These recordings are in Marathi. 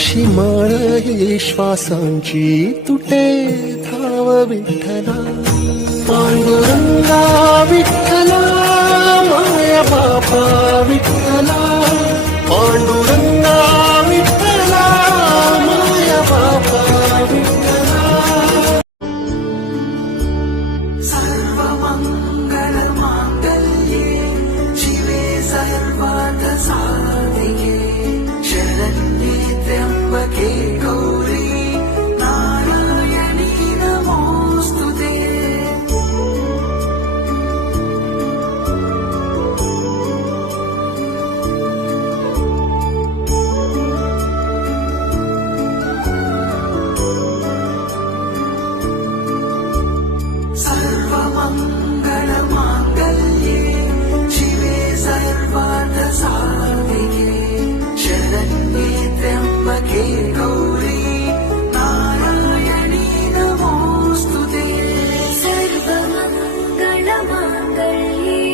जशी माळ ही श्वासांची तुटे धाव विठ्ठला पांडुरंगा विठ्ठला माया बापा विठ्ठला पांडुरंगा विठ्ठला माया बापा विठ्ठला सर्वमंगल मांगल्ये शिवे सर्वार्थ साधिके शरण्ये त्र्यंबके गौरी नारायणी नमोस्तुते सर्वमंगल मांगल्ये शिवे सर्वार्थ साधिके शरण्ये त्र्यंबके गौरी नारायणी नमोस्तुते सर्वमङ्गलमाङ्गल्ये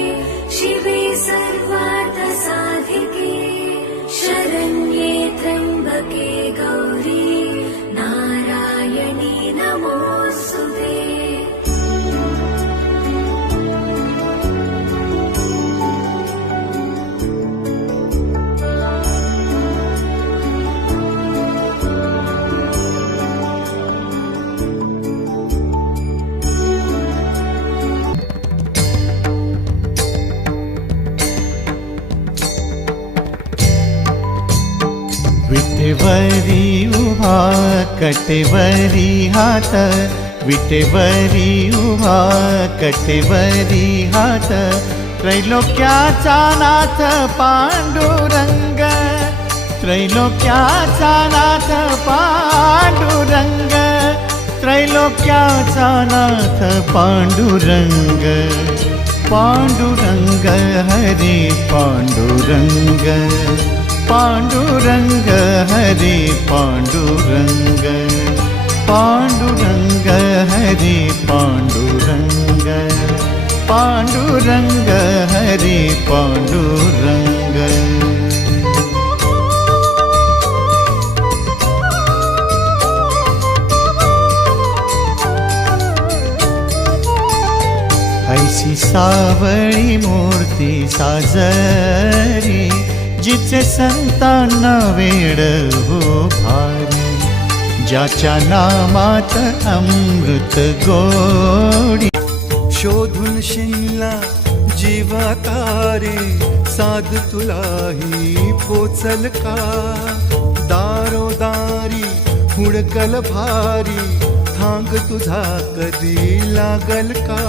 शिवे सर्वार्थसाधिके शरण्ये त्र्यम्बके गौरी नारायणी नमोऽस्तुते विटेवरी उभा कटेवरी हात विटेवरी उभा कटेवरी हात त्रैलोक्याचा नाथ पांडुरंग त्रैलोक्याचा नाथ पांडुरंग त्रैलोक्याचा नाथ पांडुरंग पांडुरंग हरे पांडुरंग पांडुरंग हरे पांडुरंग पांडुरंग हरे पांडुरंग पांडुरंग हरे पांडुरंग ऐसी सावळी मूर्ती साजरी जिचे संतांना वेड हो भारी ज्याच्या नामात अमृत गोडी शोधून शिनला जीवा तारे साध तुलाही पोचल का दारोदारी हुडकल भारी थांग तुझा कधी लागल का